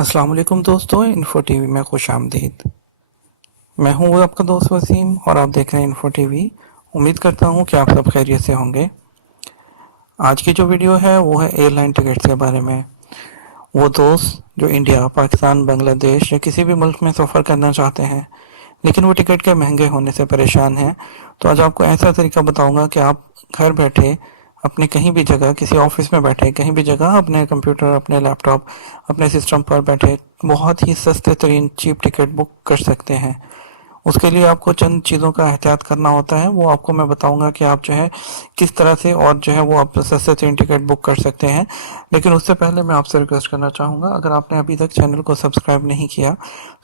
अस्सलाम वालेकुम दोस्तों, इन्फो टीवी में खुश आमदीद। मैं हूँ वो आपका दोस्त वसीम और आप देख रहे हैं इन्फो टीवी। उम्मीद करता हूँ कि आप सब खैरियत से होंगे। आज की जो वीडियो है वो है एयरलाइन टिकट्स के बारे में। वो दोस्त जो इंडिया, पाकिस्तान, बांग्लादेश या किसी भी मुल्क में सफ़र करना चाहते हैं लेकिन वो टिकट के महंगे होने से परेशान हैं, तो आज आपको ऐसा तरीका बताऊंगा कि आप घर बैठे अपने कहीं भी जगह, किसी ऑफिस में बैठे कहीं भी जगह, अपने कंप्यूटर, अपने लैपटॉप, अपने सिस्टम पर बैठे बहुत ही सस्ते तरीन चीप टिकट बुक कर सकते हैं। उसके लिए आपको चंद चीज़ों का एहतियात करना होता है, वो आपको मैं बताऊंगा कि आप जो है किस तरह से और जो है वो आप सस्ते तरीन टिकट बुक कर सकते हैं। लेकिन उससे पहले मैं आपसे रिक्वेस्ट करना चाहूँगा, अगर आपने अभी तक चैनल को सब्सक्राइब नहीं किया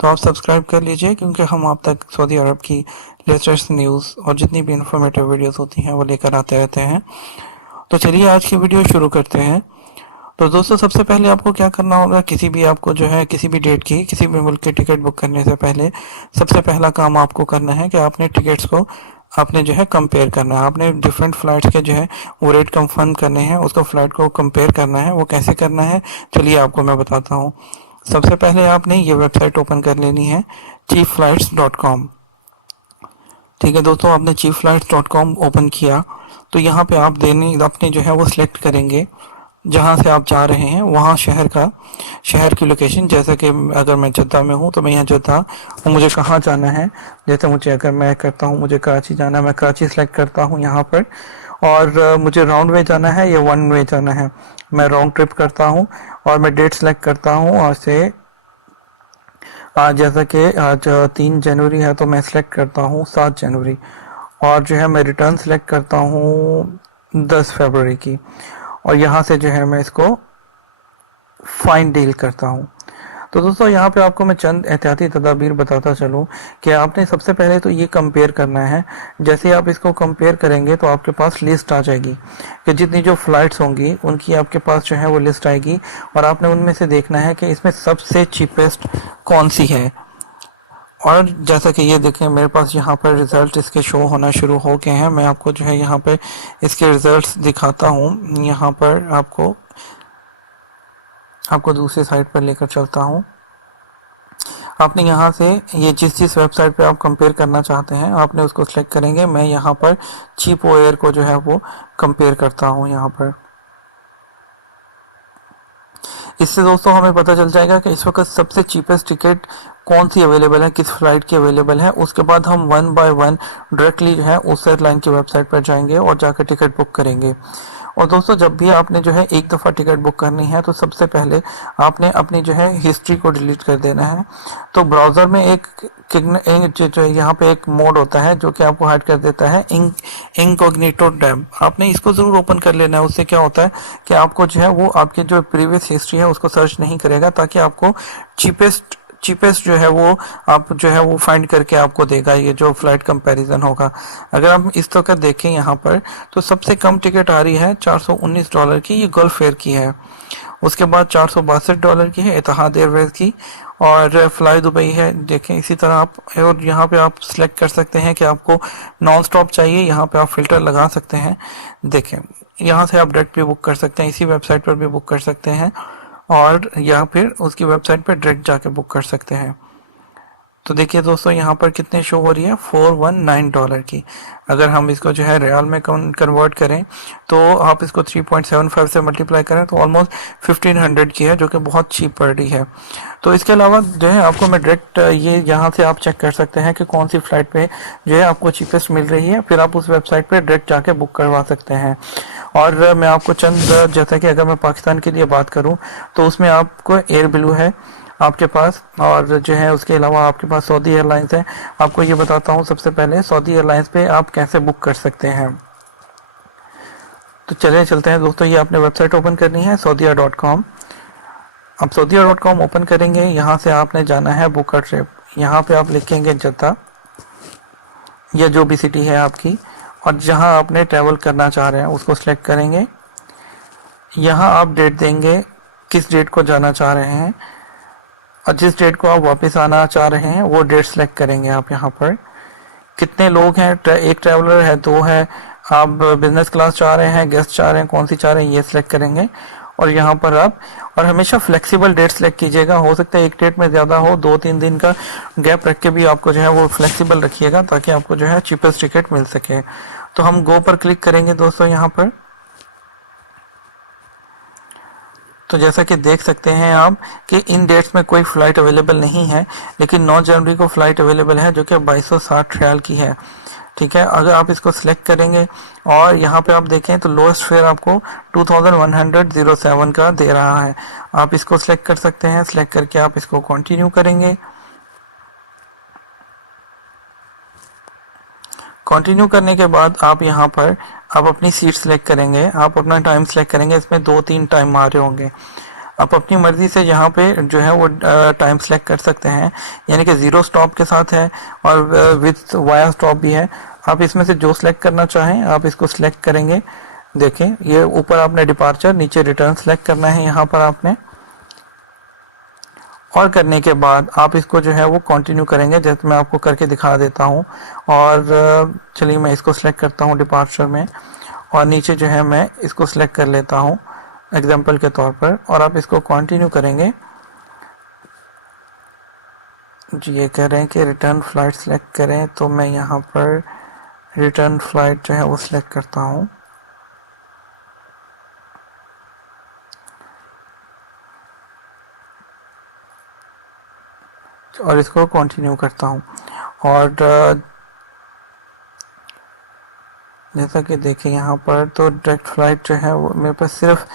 तो आप सब्सक्राइब कर लीजिए, क्योंकि हम आप तक सऊदी अरब की लेटेस्ट न्यूज़ और जितनी भी इंफॉर्मेटिव वीडियोस होती हैं वो लेकर आते रहते हैं। तो चलिए आज की वीडियो शुरू करते हैं। तो दोस्तों, सबसे पहले आपको क्या करना होगा, किसी भी आपको जो है किसी भी डेट की, किसी भी मुल्क की टिकट बुक करने से पहले सबसे पहला काम आपको करना है कि आपने टिकट्स को आपने जो है कंपेयर करना है। आपने डिफरेंट फ्लाइट्स के जो है वो रेट कंफर्म करने हैं, उसको फ्लाइट को कंपेयर करना है। वो कैसे करना है चलिए आपको मैं बताता हूँ। सबसे पहले आपने ये वेबसाइट ओपन कर लेनी है, cheapflights.com। ठीक है दोस्तों, आपने cheapflights.com ओपन किया तो यहाँ पे आप देने अपने जो है वो सिलेक्ट करेंगे जहाँ से आप जा रहे हैं, वहाँ शहर की लोकेशन। जैसे कि अगर मैं जद्दा में हूँ तो मैं यहाँ जद्दा, और मुझे कहाँ जाना है, जैसे मुझे अगर मैं करता हूँ मुझे कराची जाना है, मैं कराची सेलेक्ट करता हूँ यहाँ पर। और मुझे राउंड वे जाना है या वन वे जाना है, मैं राउंड ट्रिप करता हूँ। और मैं डेट सेलेक्ट करता हूँ, और से आज जैसा कि आज 3 जनवरी है तो मैं सेलेक्ट करता हूँ 7 जनवरी। और जो है मैं रिटर्न सेलेक्ट करता हूँ 10 फरवरी की। और यहाँ से जो है मैं इसको फाइन डील करता हूँ। तो दोस्तों, यहाँ पे आपको मैं चंद एहतियाती तदाबीर बताता चलूँ कि आपने सबसे पहले तो ये कंपेयर करना है। जैसे आप इसको कंपेयर करेंगे तो आपके पास लिस्ट आ जाएगी कि जितनी जो फ्लाइट्स होंगी उनकी आपके पास जो है वो लिस्ट आएगी, और आपने उनमें से देखना है कि इसमें सबसे चीपेस्ट कौन सी है। और जैसा कि ये देखें, मेरे पास यहाँ पर रिजल्ट इसके शो होना शुरू हो गए हैं। मैं आपको जो है यहाँ पे इसके रिजल्ट्स दिखाता हूँ। यहाँ पर आपको दूसरी साइट पर लेकर चलता हूँ। आपने यहाँ से ये जिस वेबसाइट पे आप कंपेयर करना चाहते हैं आपने उसको सिलेक्ट करेंगे। मैं यहाँ पर चीप एयर को जो है वो कंपेयर करता हूँ यहाँ पर। इससे दोस्तों हमें पता चल जाएगा कि इस वक्त सबसे चीपेस्ट टिकट कौन सी अवेलेबल है, किस फ्लाइट की अवेलेबल है। उसके बाद हम वन बाय वन डायरेक्टली जो है उस एयरलाइन की वेबसाइट पर जाएंगे और जाकर टिकट बुक करेंगे। और दोस्तों, जब भी आपने जो है एक दफ़ा टिकट बुक करनी है तो सबसे पहले आपने अपनी जो है हिस्ट्री को डिलीट कर देना है। तो ब्राउज़र में एक जो यहाँ पे एक मोड होता है जो कि आपको हाइड कर देता है, इनकॉग्निटो टैब। आपने इसको ज़रूर ओपन कर लेना है। उससे क्या होता है कि आपको जो है वो आपके जो प्रीवियस हिस्ट्री है उसको सर्च नहीं करेगा, ताकि आपको चीपेस्ट जो है वो आप जो है वो फाइंड करके आपको देगा, ये जो फ्लाइट कंपैरिजन होगा। अगर आप इस तरह देखें यहाँ पर तो सबसे कम टिकट आ रही है $419 की, ये गल्फ एयर की है। उसके बाद $462 की है इतिहाद एयरवेज की, और फ्लाई दुबई है। देखें इसी तरह आप, और यहाँ पे आप सिलेक्ट कर सकते हैं कि आपको नॉन स्टॉप चाहिए, यहाँ पे आप फिल्टर लगा सकते हैं। देखें यहाँ से आप डायरेक्ट भी बुक कर सकते हैं, इसी वेबसाइट पर भी बुक कर सकते हैं, और या फिर उसकी वेबसाइट पर डायरेक्ट जाके बुक कर सकते हैं। तो देखिए दोस्तों, यहाँ पर कितने शो हो रही है, $419 की। अगर हम इसको जो है रियाल में कन्वर्ट करें तो आप इसको 3.75 से मल्टीप्लाई करें तो ऑलमोस्ट 1500 की है, जो कि बहुत चीप पड़ रही है। तो इसके अलावा जो है आपको मैं डायरेक्ट ये यहाँ से आप चेक कर सकते हैं कि कौन सी फ्लाइट पे जो है आपको चीपेस्ट मिल रही है, फिर आप उस वेबसाइट पे डायरेक्ट जाके बुक करवा सकते हैं। और मैं आपको चंद, जैसा कि अगर मैं पाकिस्तान के लिए बात करूँ तो उसमें आपको एयर ब्लू है आपके पास, और जो है उसके अलावा आपके पास सऊदी एयरलाइंस है। आपको ये बताता हूँ सबसे पहले सऊदी एयरलाइंस पे आप कैसे बुक कर सकते हैं। तो चलिए चलते हैं दोस्तों, ये आपने वेबसाइट ओपन करनी है saudia.com। अब saudia.com ओपन करेंगे, यहाँ से आपने जाना है बुक अ ट्रिप। यहाँ पे आप लिखेंगे जद्दा या जो भी सिटी है आपकी, और जहाँ आपने ट्रैवल करना चाह रहे हैं उसको सिलेक्ट करेंगे। यहाँ आप डेट देंगे, किस डेट को जाना चाह रहे हैं, और जिस डेट को आप वापस आना चाह रहे हैं वो डेट सेलेक्ट करेंगे आप। यहाँ पर कितने लोग हैं, एक ट्रैवलर है, दो है, आप बिजनेस क्लास चाह रहे हैं, गेस्ट चाह रहे हैं, कौन सी चाह रहे हैं, ये सिलेक्ट करेंगे। और यहाँ पर आप, और हमेशा फ्लेक्सिबल डेट सेलेक्ट कीजिएगा। हो सकता है एक डेट में ज़्यादा हो, 2-3 दिन का गैप रख के भी आपको जो है वो फ्लेक्सिबल रखिएगा ताकि आपको जो है चीपेस्ट टिकट मिल सके। तो हम गो पर क्लिक करेंगे दोस्तों यहाँ पर। तो जैसा कि देख सकते हैं आप कि इन डेट्स में कोई फ़्लाइट अवेलेबल नहीं है, लेकिन 9 जनवरी को फ़्लाइट अवेलेबल है जो कि 2260 रियाल की है। ठीक है, अगर आप इसको सिलेक्ट करेंगे और यहाँ पे आप देखें तो लोएस्ट फेयर आपको 2107 का दे रहा है। आप इसको सिलेक्ट कर सकते हैं, सिलेक्ट करके आप इसको कंटिन्यू करेंगे। कंटिन्यू करने के बाद आप यहाँ पर आप अपनी सीट सेलेक्ट करेंगे, आप अपना टाइम सेलेक्ट करेंगे। इसमें 2-3 टाइम आ रहे होंगे, आप अपनी मर्जी से यहाँ पे जो है वो टाइम सेलेक्ट कर सकते हैं, यानी कि 0 स्टॉप के साथ है और विथ वाया स्टॉप भी है। आप इसमें से जो सिलेक्ट करना चाहें आप इसको सिलेक्ट करेंगे। देखें ये ऊपर आपने डिपार्चर, नीचे रिटर्न सेलेक्ट करना है यहाँ पर आपने, और करने के बाद आप इसको जो है वो कंटिन्यू करेंगे जैसे मैं आपको करके दिखा देता हूँ। और चलिए मैं इसको सिलेक्ट करता हूँ डिपार्चर में, और नीचे जो है मैं इसको सिलेक्ट कर लेता हूँ एग्जाम्पल के तौर पर, और आप इसको कंटिन्यू करेंगे। जी ये कह रहे हैं कि रिटर्न फ्लाइट सेलेक्ट करें, तो मैं यहाँ पर रिटर्न फ्लाइट जो है वो सिलेक्ट करता हूँ और इसको कंटिन्यू करता हूँ। और जैसा कि देखें यहाँ पर तो डायरेक्ट फ्लाइट जो है वो मेरे पास सिर्फ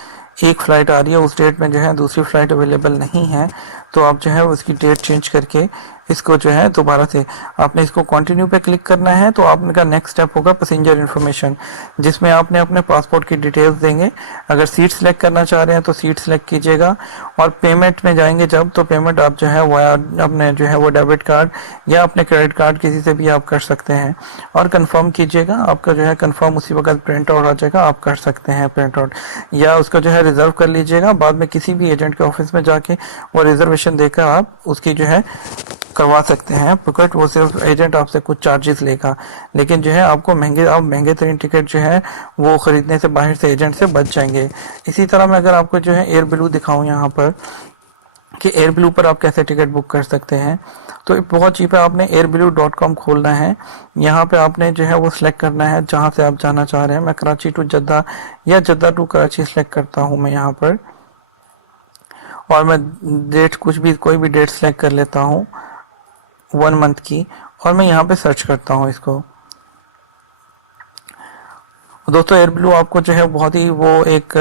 एक फ़्लाइट आ रही है, उस डेट में जो है दूसरी फ़्लाइट अवेलेबल नहीं है। तो आप जो है उसकी डेट चेंज करके इसको जो है दोबारा से आपने इसको कंटिन्यू पे क्लिक करना है। तो आपका नेक्स्ट स्टेप होगा पैसेंजर इन्फॉर्मेशन, जिसमें आपने अपने पासपोर्ट की डिटेल्स देंगे। अगर सीट सेलेक्ट करना चाह रहे हैं तो सीट सेलेक्ट कीजिएगा, और पेमेंट में जाएंगे जब, तो पेमेंट आप जो है वाया अपने जो है वो डेबिट कार्ड या अपने क्रेडिट कार्ड किसी से भी आप कर सकते हैं, और कंफर्म कीजिएगा। आपका जो है कंफर्म उसी वक्त प्रिंट आउट आ जाएगा, आप कर सकते हैं प्रिंट आउट, या उसको जो है रिजर्व कर लीजिएगा। बाद में किसी भी एजेंट के ऑफिस में जाके वो रिजर्वेशन देकर आप उसकी जो है करवा सकते हैं टिकट। वो सिर्फ एजेंट आपसे कुछ चार्जेस लेगा, लेकिन जो है आपको महंगे तरीन टिकट जो है वो खरीदने से बाहर से एजेंट से बच जाएंगे। इसी तरह मैं अगर आपको जो है एयर ब्लू दिखाऊं यहाँ पर कि एयर ब्लू पर आप कैसे टिकट बुक कर सकते हैं, तो बहुत चीप है। आपने airblue.com खोलना है, यहाँ पे आपने जो है वो सिलेक्ट करना है जहाँ से आप जाना चाह रहे हैं। मैं कराची टू जद्दा या जद्दा टू कराची सिलेक्ट करता हूँ मैं यहाँ पर, और मैं डेट कोई भी डेट सेलेक्ट कर लेता हूँ 1 मंथ की, और मैं यहाँ पे सर्च करता हूँ इसको। दोस्तों एयर ब्लू आपको जो है बहुत ही वो एक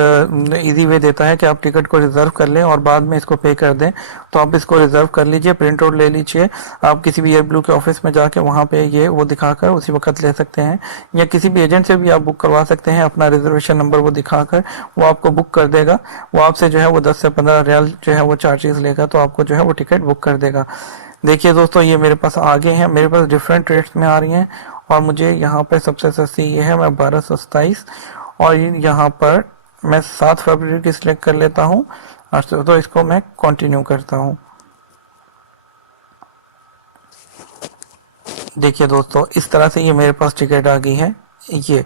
इजी वे देता है कि आप टिकट को रिजर्व कर लें और बाद में इसको पे कर दें। तो आप इसको रिजर्व कर लीजिए, प्रिंट आउट ले लीजिए। आप किसी भी एयर ब्लू के ऑफिस में जाके वहाँ पे ये वो दिखाकर उसी वक्त ले सकते हैं, या किसी भी एजेंट से भी आप बुक करवा सकते हैं। अपना रिजर्वेशन नंबर वो दिखाकर वो आपको बुक कर देगा। वो आपसे जो है वो 10 से 15 रियाल जो है वो चार्जेस लेगा, तो आपको जो है वो टिकट बुक कर देगा। देखिए दोस्तों ये मेरे पास आगे हैं, मेरे पास डिफरेंट रेट्स में आ रही हैं, और मुझे यहाँ पर सबसे सस्ती ये है, मैं 1227, और यहाँ पर मैं 7 फरवरी की सिलेक्ट कर लेता हूँ, और तो इसको मैं कंटिन्यू करता हूँ। देखिए दोस्तों इस तरह से ये मेरे पास टिकट आ गई है। ये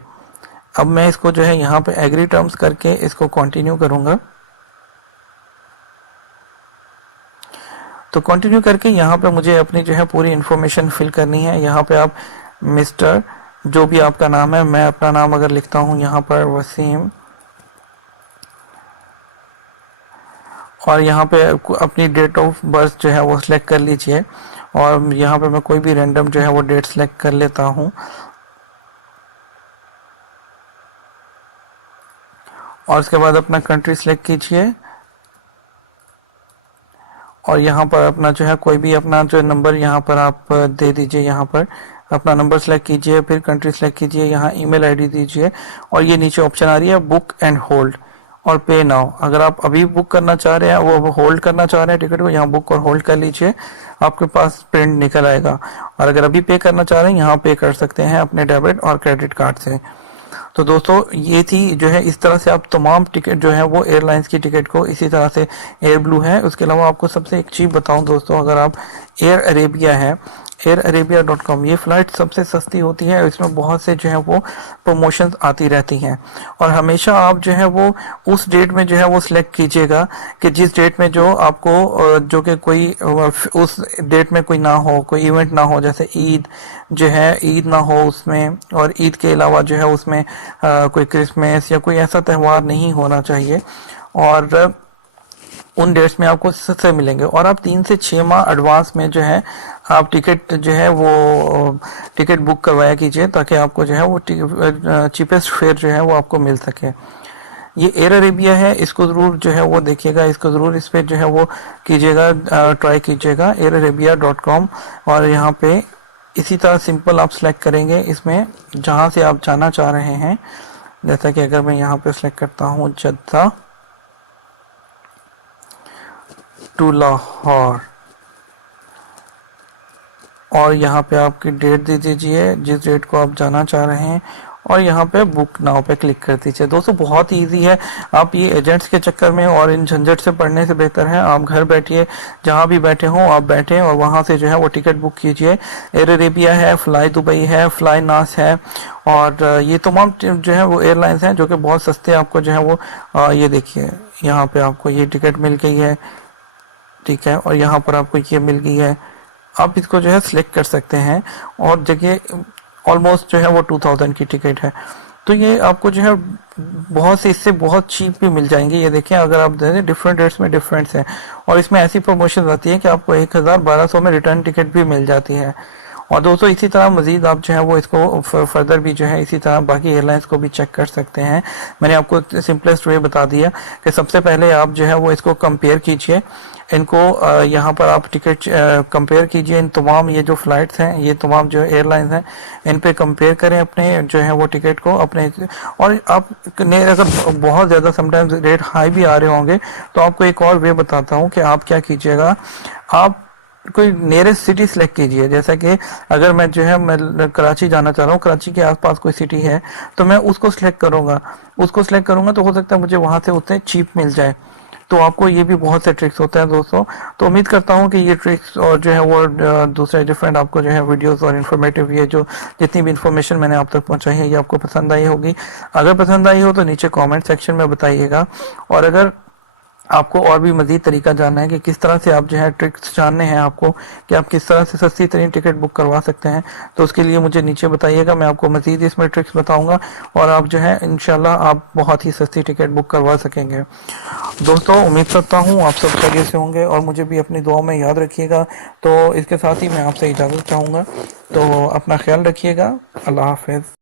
अब मैं इसको जो है यहाँ पे एग्री टर्म्स करके इसको कंटिन्यू करूँगा। तो कंटिन्यू करके यहाँ पे मुझे अपनी जो है पूरी इन्फॉर्मेशन फिल करनी है। यहाँ पे आप मिस्टर जो भी आपका नाम है, मैं अपना नाम अगर लिखता हूँ यहाँ पर वसीम, और यहाँ पे अपनी डेट ऑफ बर्थ जो है वो सिलेक्ट कर लीजिए, और यहाँ पे मैं कोई भी रैंडम जो है वो डेट सिलेक्ट कर लेता हूँ, और उसके बाद अपना कंट्री सिलेक्ट कीजिए, और यहाँ पर अपना जो है कोई भी अपना जो नंबर यहाँ पर आप दे दीजिए। यहाँ पर अपना नंबर सेलेक्ट कीजिए, फिर कंट्री सेलेक्ट कीजिए, यहाँ ईमेल आईडी दीजिए, और ये नीचे ऑप्शन आ रही है बुक एंड होल्ड और पे नाउ। अगर आप अभी बुक करना चाह रहे हैं, वो होल्ड करना चाह रहे हैं टिकट को, यहाँ बुक और होल्ड कर लीजिए, आपके पास प्रिंट निकल आएगा। और अगर अभी पे करना चाह रहे हैं, यहाँ पे कर सकते हैं अपने डेबिट और क्रेडिट कार्ड से। तो दोस्तों ये थी जो है, इस तरह से आप तमाम टिकट जो है वो एयरलाइंस की टिकट को इसी तरह से एयर ब्लू है। उसके अलावा आपको सबसे एक चीज़ बताऊं दोस्तों, अगर आप एयर अरेबिया है, airarabia.com, ये फ़्लाइट सबसे सस्ती होती है, इसमें बहुत से जो है वो प्रमोशंस आती रहती हैं। और हमेशा आप जो है वो उस डेट में जो है वो सिलेक्ट कीजिएगा कि जिस डेट में जो आपको जो कि कोई उस डेट में कोई ना हो, कोई इवेंट ना हो, जैसे ईद जो है, ईद ना हो उसमें, और ईद के अलावा जो है उसमें कोई क्रिसमस या कोई ऐसा त्यौहार नहीं होना चाहिए। और उन डेट्स में आपको सस्ते मिलेंगे। और आप 3 से 6 माह एडवांस में जो है आप टिकट जो है वो टिकट बुक करवाया कीजिए, ताकि आपको जो है वो चीपेस्ट फेयर जो है वो आपको मिल सके। ये एयर अरेबिया है, इसको ज़रूर जो है वो देखिएगा, इसको ज़रूर इस पर जो है वो कीजिएगा, ट्राई कीजिएगा airarabia.com। और यहाँ पे इसी तरह सिंपल आप सेलेक्ट करेंगे इसमें जहाँ से आप जाना चाह रहे हैं। जैसा कि अगर मैं यहाँ पे सेलेक्ट करता हूँ जद्दा टू लाहौर, और यहाँ पे आपकी डेट दे दीजिए जिस डेट को आप जाना चाह रहे हैं, और यहाँ पे बुक नाउ पे क्लिक कर दीजिए। दोस्तों बहुत इजी है, आप ये एजेंट्स के चक्कर में और इन झंझट से पढ़ने से बेहतर है आप घर बैठिए, जहाँ भी बैठे हों आप बैठें और वहाँ से जो है वो टिकट बुक कीजिए। एयर अरेबिया है, फ्लाई दुबई है, फ्लाई नास है, और ये तमाम जो है वो एयरलाइंस हैं जो कि बहुत सस्ते आपको जो है वो ये देखिए यहाँ पे आपको ये टिकट मिल गई है, ठीक है, और यहाँ पर आपको ये मिल गई है। आप इसको जो है सिलेक्ट कर सकते हैं, और जगह ऑलमोस्ट जो है वो 2000 की टिकट है। तो ये आपको जो है बहुत से इससे बहुत चीप भी मिल जाएंगे। ये देखें, अगर आप देखें डिफरेंट रेट्स में डिफरेंस है, और इसमें ऐसी प्रमोशन आती है कि आपको 1000-1200 में रिटर्न टिकट भी मिल जाती है। और दोस्तों इसी तरह मजीद आप जो है वो इसको फर्दर भी जो है इसी तरह बाकी एयरलाइंस को भी चेक कर सकते हैं। मैंने आपको सिंपलेस्ट वे बता दिया कि सबसे पहले आप जो है वो इसको कंपेयर कीजिए, इनको यहाँ पर आप टिकट कंपेयर कीजिए, इन तमाम ये जो फ्लाइट्स हैं, ये तमाम जो एयरलाइंस हैं, इन पे कंपेयर करें अपने जो है वो टिकट को अपने। और आप अगर बहुत ज़्यादा समटाइम्स रेट हाई भी आ रहे होंगे तो आपको एक और वे बताता हूँ कि आप क्या कीजिएगा, आप कोई नियरेस्ट सिटी सेलेक्ट कीजिए। जैसा कि अगर मैं जो है मैं कराची जाना चाह रहा हूँ, कराची के आसपास कोई सिटी है तो मैं उसको सिलेक्ट करूँगा, तो हो सकता है मुझे वहाँ से उतने चीप मिल जाए। तो आपको ये भी बहुत से ट्रिक्स होते हैं दोस्तों। तो उम्मीद करता हूँ कि ये ट्रिक्स और जो है वो दूसरे डिफरेंट आपको जो है वीडियोस और इन्फॉर्मेटिव ये जो जितनी भी इन्फॉर्मेशन मैंने आप तक पहुँचाई है ये आपको पसंद आई होगी। अगर पसंद आई हो तो नीचे कमेंट सेक्शन में बताइएगा। और अगर आपको और भी मजीद तरीका जानना है कि किस तरह से आप जो है ट्रिक्स जानने हैं आपको कि आप किस तरह से सस्ती तरीन टिकट बुक करवा सकते हैं, तो उसके लिए मुझे नीचे बताइएगा, मैं आपको मजीद इसमें ट्रिक्स बताऊंगा और आप जो है इंशाल्लाह आप बहुत ही सस्ती टिकट बुक करवा सकेंगे। दोस्तों उम्मीद करता हूँ आप सब खैरियत से होंगे और मुझे भी अपनी दुआ में याद रखिएगा। तो इसके साथ ही मैं आपसे इजाज़त चाहूँगा, तो अपना ख्याल रखिएगा। अल्लाह हाफिज़।